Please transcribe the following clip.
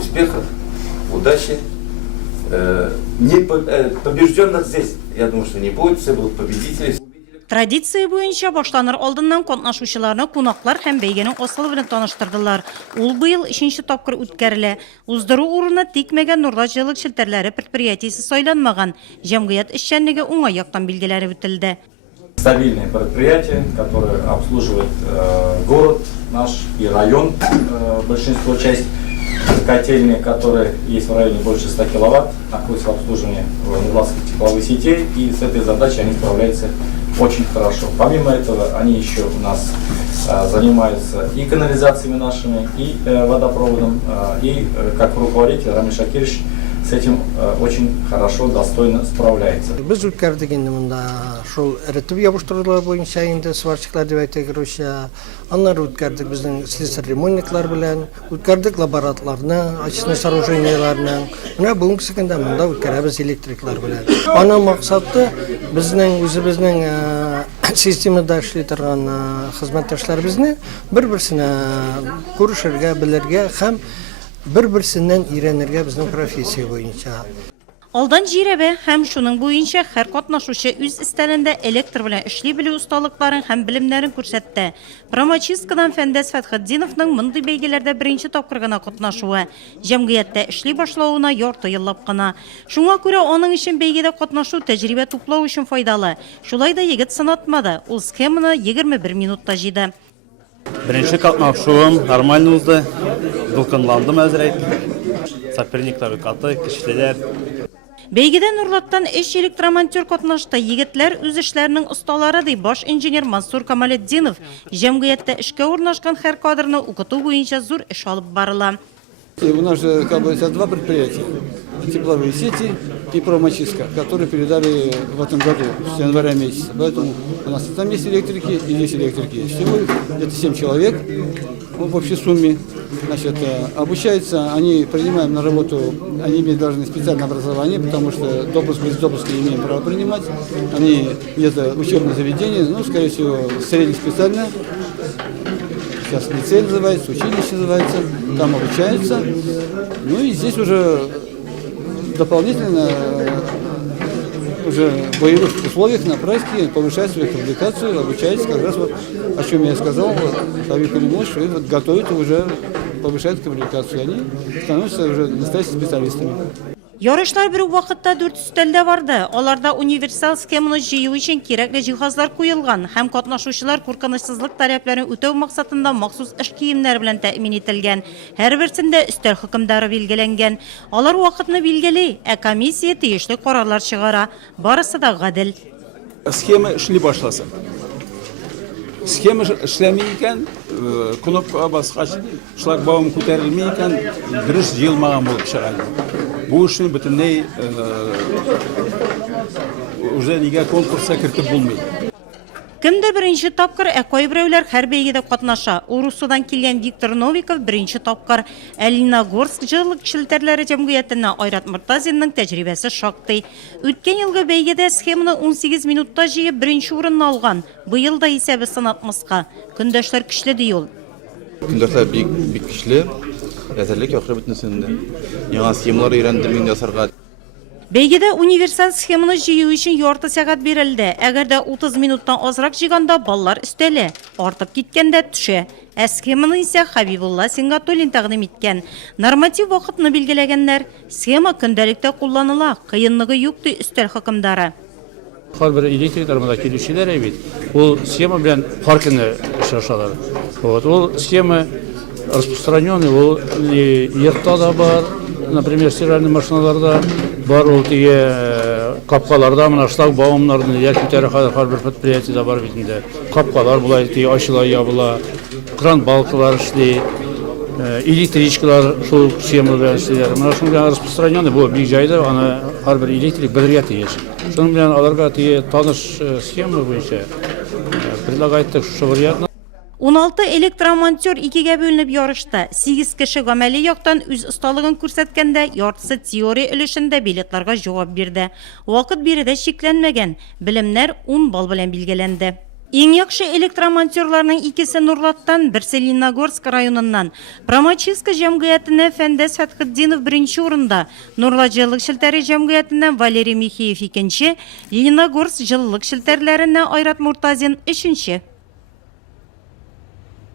успехов, удачи. Побежденных здесь, я думаю, что не будет, все будут победители. Традиция буенча башланыр алдыннан катнашучыларны кунаклар һәм бәйгенең асылы белән таныштырдылар. Ул быел 3нче тапкыр үткәрелә. Уздыру урыны тикмәгән Нурдаҗылык челтәрләре предприятиесе сайланмаган. Җәмгыять эшчәнлеге уңай яктан билгеләре үтелде. Стабильное предприятие, которое обслуживает город наш и район, большинство часть котельной, которые есть в районе больше 100 киловатт, находятся в обслуживании Нурлатских тепловых сетей, и с этой задачей они справляются очень хорошо. Помимо этого, они еще у нас занимаются и канализациями нашими, и водопроводом, и как руководитель Рамиль Шакирович с этим очень хорошо, достойно справляется. Biz үткәрдек инде монда шул рәтиб ябыштырулар буенча инде сварщиклар дип әйтәгәрүчә. Аннары үткәрдек безнең слесарь ремонтниклар белән, үткәрдек лабораторияларны, очистный сооруженияларны. Менә бүгенге көндә монда үткәрәбез электриклар белән. Аның максаты безнең үзебезнең системада эшли торган хезмәттәшләребезне бер-берсенә күрешергә, белергә һәм bir-birsindən öyrənirgə bizning professiya boyunca. Алдан җирәбә һәм шуның буенча һәр катнашучы үз истәлендә электр белән эшли белү осталыкларын һәм белемнәрен күрсәтте. Промачисткадан Фәндәс Фәтхетдиновның мондый бәйгеләрдә беренче тапкыр гына катнашуы, җәмгыятьтә эшли башлауына ярты еллап кына. Шуңа күрә аның өчен бәйгедә катнашу тәҗрибә туплау өчен файдалы. Шулай да егет сынатмады. Ул схеманы 21 минутта җыйды. Birinci katnашуым нормально узды, дулкынландым әзрәк, соперниклар каты, кешеләр. Бәйгедә Нурлаттан 3 электромонтер катнашты. Егетләр үз эшләренең осталары ди. Баш инженер Мансур Камалетдинов җәмгыятьтә эшкә урнашкан һәр кадрны укыту буенча зур эш алып барыла. У нас же два предприятия, тепловые сети и промочистка, которые передали в этом году, с января месяца. Поэтому у нас там есть электрики и здесь электрики. Всего это 7 человек в общей сумме. Значит, обучаются, они принимаем на работу, они имеют должны специальное образование, потому что допуск без допуска не имеем права принимать. Они где-то учебное заведение, ну, скорее всего, среднеспециальное. Сейчас лицей называется, училище называется, там обучаются. Ну и здесь уже дополнительно уже в боевых условиях на практике повышать свою квалификацию, обучаются как раз вот, о чем я сказал, Тавик Алимович, что вот готовят уже, повышают квалификацию, они становятся уже настоящими специалистами. Ярышлар бер вакытта 4 өстәлдә барды. Аларда универсал схеманы җыю өчен кирәкле җиһазлар куелган һәм катнашучылар куркынычсызлык таләпләрен үтәү максатында махсус эш киемнәре белән тәэмин ителгән. Һәрберсендә өстәл хөкемдары билгеләнгән. Алар вакытны билгели, комиссия тиешле карарлар чыгара. Барысы да гадел. Схема эшли башласа. Схема эшләми икән, кнопка баскач, шлагбаум күтәрелми икән, дөрес җыелмаган булып чыга. Bu işin bütünlüğü уже нигә конкурска кертеп булмый. Кемдә беренче тапкыр, кайберәүләр һәр бәйгедә катнаша. Урусудан килгән Виктор Новиков беренче тапкыр, Лениногорск җылык челтәрләре җәмгыятенә Айрат Мортазинның тәҗрибәсе шактый. Үткән елгы бәйгедә схеманы 18 минутта җыеп беренче урынны алган. Быел да исәбе сынатмаска. Көндәшләр көчле ди ул. Көндәшләр бик көчле. Әзерлек яхшы бетнесендә. Яңа схемалар өйрәндем инде ясарга. Бәйгедә универсал схеманы җыю өчен ярты сәгать бирелде. Әгәр дә 30 минуттан азрак җыйганда баллар өстәле, артып киткәндә төшә. Схеманы исә Хабибулла Сингатуллин тәкъдим иткән. Норматив вакытны билгеләгәннәр. Схема көндәлектә кулланыла, кыенлыгы юк ди өстәл хакимдары. Һәрбер электрикларда килүчеләр бит, ул схема белән һәр көнне эшләшәләр. Вот ул схема распространенный, ул йортта да бар, например, стиральный машиналарда бар, ул тие капкаларда, менә шлагбаумнарны яки һәрбер предприятиедә бар бит инде. Капкалар булай тие ачыла ябыла, кран балкалар эшли, электричкалар шул схема белән эшлиләр. Менә шуның белән распространенный бу бик җайда, аны һәрбер электрик белергә тиеш. Шуның белән аларга тие таныш схема буенча предлагает шушы вариантны. 16 электромонтер 2-гә бүленеп ярышты. 8 кеше гамәли яктан үз осталыгын күрсәткәндә, яртысы теория өлешендә билетларга җавап бирде. Вакыт биредә шикләнмәгән. Белемнәр 10 балл белән билгеләнде. Ең яхшы электромонтерларның икесе Нурлаттан, берсе Лениногорск районыннан. Промачистка җәмгыятенә Фәндәс Фәтхетдинов беренче урында, Нурлаҗылык шелтәре җәмгыятенә Валерий Михеев икенче, Лениногорск җылылык шелтәрләренә Айрат Муртазин өченче.